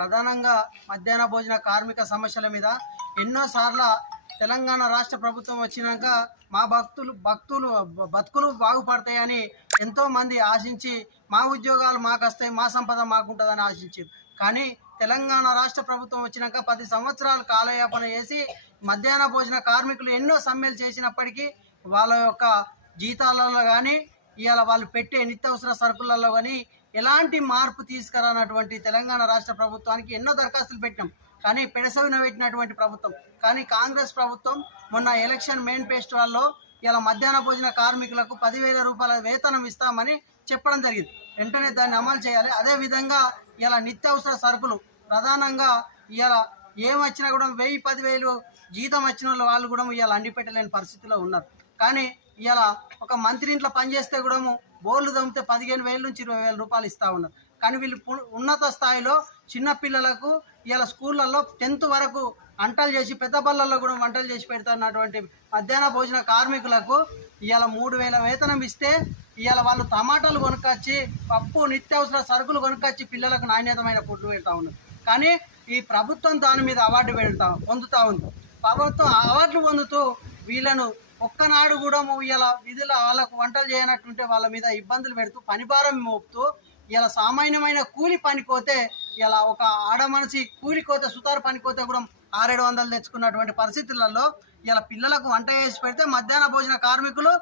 ప్రధానంగా మధ్యాహ్న భోజన కార్మిక సమస్యల మీద ఎన్నోసార్లు తెలంగాణ రాష్ట్ర ప్రభుత్వం వచ్చినాక మా బతుకులు బాగుపడతాయని ఎంతోమంది ఆశించి మా ఉద్యోగాలు మాకు వస్తాయి, మా సంపద మాకుంటుందని ఆశించారు. కానీ తెలంగాణ రాష్ట్ర ప్రభుత్వం వచ్చినాక 10 సంవత్సరాలు కాలయాపన చేసి మధ్యాహ్న భోజన కార్మికులు ఎన్నో సమ్మెలు చేసినప్పటికీ వాళ్ళ యొక్క జీతాలలో కానీ ఇవాళ వాళ్ళు పెట్టే నిత్యావసర సరుకులలో కానీ ఎలాంటి మార్పు తీసుకురానటువంటి తెలంగాణ రాష్ట్ర ప్రభుత్వానికి ఎన్నో దరఖాస్తులు పెట్టాం. కానీ పెడసవిన పెట్టినటువంటి ప్రభుత్వం. కానీ కాంగ్రెస్ ప్రభుత్వం మొన్న ఎలక్షన్ మేనిఫెస్టోలో ఇలా మధ్యాహ్న భోజన కార్మికులకు 10,000 రూపాయల వేతనం ఇస్తామని చెప్పడం జరిగింది. వెంటనే దాన్ని అమలు చేయాలి. అదేవిధంగా ఇలా నిత్యావసర సరుకులు ప్రధానంగా ఇలా ఏమొచ్చినా కూడా 10,000-10,000 జీతం వచ్చిన వాళ్ళు కూడా ఇలా అండిపెట్టలేని పరిస్థితిలో ఉన్నారు. కానీ ఇలా ఒక మంత్రి ఇంట్లో పనిచేస్తే కూడా బోర్లు దమ్మితే 15,000 నుంచి 20,000 రూపాయలు ఇస్తూ ఉన్నారు. కానీ వీళ్ళు ఉన్నత స్థాయిలో చిన్నపిల్లలకు ఇలా స్కూళ్ళల్లో 10th వరకు వంటలు చేసి పెద్ద బళ్ళల్లో కూడా వంటలు చేసి పెడుతున్నటువంటి మధ్యాహ్న భోజన కార్మికులకు ఇవాళ 3,000 వేతనం ఇస్తే ఇవాళ వాళ్ళు టమాటాలు కొనుక్కొచ్చి పప్పు నిత్యావసర సరుకులు కొనుక్కొచ్చి పిల్లలకు నాణ్యతమైన ఫుడ్లు పెడతా ఉన్నారు. కానీ ఈ ప్రభుత్వం దాని మీద అవార్డు పొందుతూ ఉంది. ప్రభుత్వం అవార్డులు పొందుతూ వీళ్ళను ఒక్కనాడు కూడా ఇలా విధుల వాళ్ళకు వంటలు చేయనట్టుంటే వాళ్ళ మీద ఇబ్బందులు పెడుతూ పనిభారం మోపుతూ ఇలా సామాన్యమైన కూలి పనికోతే ఇలా ఒక ఆడ మనిషి కూలికోతే సుతారు పనికోతే కూడా 600-700 తెచ్చుకున్నటువంటి పరిస్థితులలో ఇలా పిల్లలకు వంట చేసి పెడితే మధ్యాహ్న భోజన కార్మికులు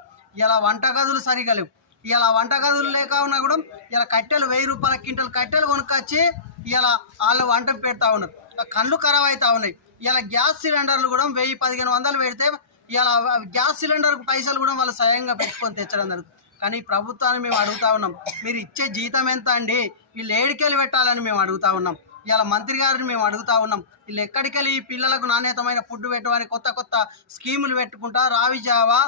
ఇలా వంటగదులు సరిగా లేవు. ఇలా వంటగదులు లేక ఉన్నా కూడా ఇలా కట్టెలు 1,000 రూపాయల క్వింటల్ కట్టెలు కొనుక్కొచ్చి ఇలా వాళ్ళు వంట పెడతా ఉన్నారు. కళ్ళు ఖరాబ్ అవుతా ఉన్నాయి. ఇలా గ్యాస్ సిలిండర్లు కూడా 1,000-1,500 పెడితే ఇలా గ్యాస్ సిలిండర్కు పైసలు కూడా వాళ్ళు స్వయంగా పెట్టుకొని తెచ్చడం జరుగుతుంది. కానీ ప్రభుత్వాన్ని మేము అడుగుతా ఉన్నాం, మీరు ఇచ్చే జీతం ఎంత అండి, వీళ్ళు ఏడికెళ్ళి పెట్టాలని మేము అడుగుతా ఉన్నాం. ఇలా మంత్రి గారిని మేము అడుగుతా ఉన్నాం, వీళ్ళు ఎక్కడికెళ్ళి ఈ పిల్లలకు నాణ్యతమైన ఫుడ్ పెట్టమని కొత్త స్కీములు పెట్టుకుంటా రావి జావా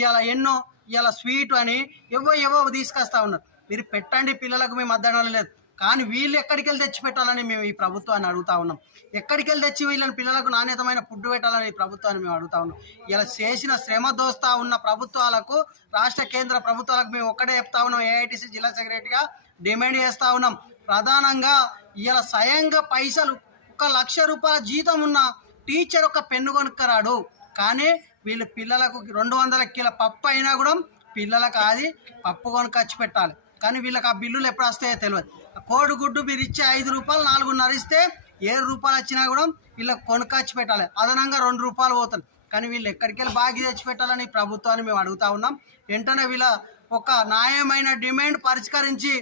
ఇలా ఎన్నో ఇలా స్వీట్ అని ఏవో తీసుకొస్తా ఉన్నారు. మీరు పెట్టండి పిల్లలకు, మేము అద్దడం లేదు. కానీ వీళ్ళు ఎక్కడికెళ్ళి తెచ్చి పెట్టాలని మేము ఈ ప్రభుత్వాన్ని అడుగుతా ఉన్నాం. ఎక్కడికెళ్ళి తెచ్చి వీళ్ళని పిల్లలకు నాణ్యతమైన ఫుడ్ పెట్టాలని ఈ ప్రభుత్వాన్ని మేము అడుగుతా ఉన్నాం. ఇలా చేసిన శ్రమ దోస్తా ఉన్న ప్రభుత్వాలకు, రాష్ట్ర కేంద్ర ప్రభుత్వాలకు మేము ఒక్కడే చెప్తా ఉన్నాం. ఏఐటీసీ జిల్లా సెక్రటరీగా డిమాండ్ చేస్తూ ఉన్నాం. ప్రధానంగా ఇలా స్వయంగా పైసలు 1,00,000 రూపాయల జీతం ఉన్న టీచర్ ఒక పెన్ను కొనుక్కరాడు. కానీ వీళ్ళు పిల్లలకు 200 కిలో పప్పు అయినా కూడా పిల్లలకు అది పప్పు కొనుక్కొచ్చి పెట్టాలి. కానీ వీళ్ళకి ఆ బిల్లులు ఎప్పుడు వస్తాయో తెలియదు. కోడిగుడ్డు మీరు ఇచ్చే 5 రూపాయలు 4.5 ఇస్తే 7 రూపాయలు వచ్చినా కూడా వీళ్ళకి కొనుక్కొచ్చి పెట్టాలి. అదనంగా 2 రూపాయలు పోతుంది. కానీ వీళ్ళు ఎక్కడికెళ్ళి బాగా తెచ్చి పెట్టాలని ప్రభుత్వాన్ని మేము అడుగుతా ఉన్నాం. వెంటనే వీళ్ళ ఒక న్యాయమైన డిమాండ్ పరిష్కరించి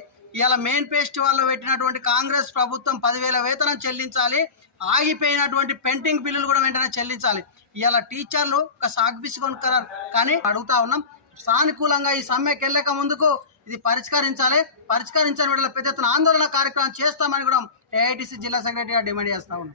ఇలా మేనిఫెస్టోలో పెట్టినటువంటి కాంగ్రెస్ ప్రభుత్వం 10,000 వేతనం చెల్లించాలి. ఆగిపోయినటువంటి పెండింగ్ బిల్లులు కూడా వెంటనే చెల్లించాలి. ఇలా టీచర్లు ఒక సాగ్బిస్ కొనుక్కరారు. కానీ అడుగుతా ఉన్నాం, సానుకూలంగా ఈ సమ్మెకి వెళ్ళక ముందుకు ఇది పరిష్కరించాలని పెద్ద ఎత్తున ఆందోళన కార్యక్రమం చేస్తామని కూడా ఏఐటీసీ జిల్లా సెక్రటరీగా డిమాండ్ చేస్తా ఉన్నాం.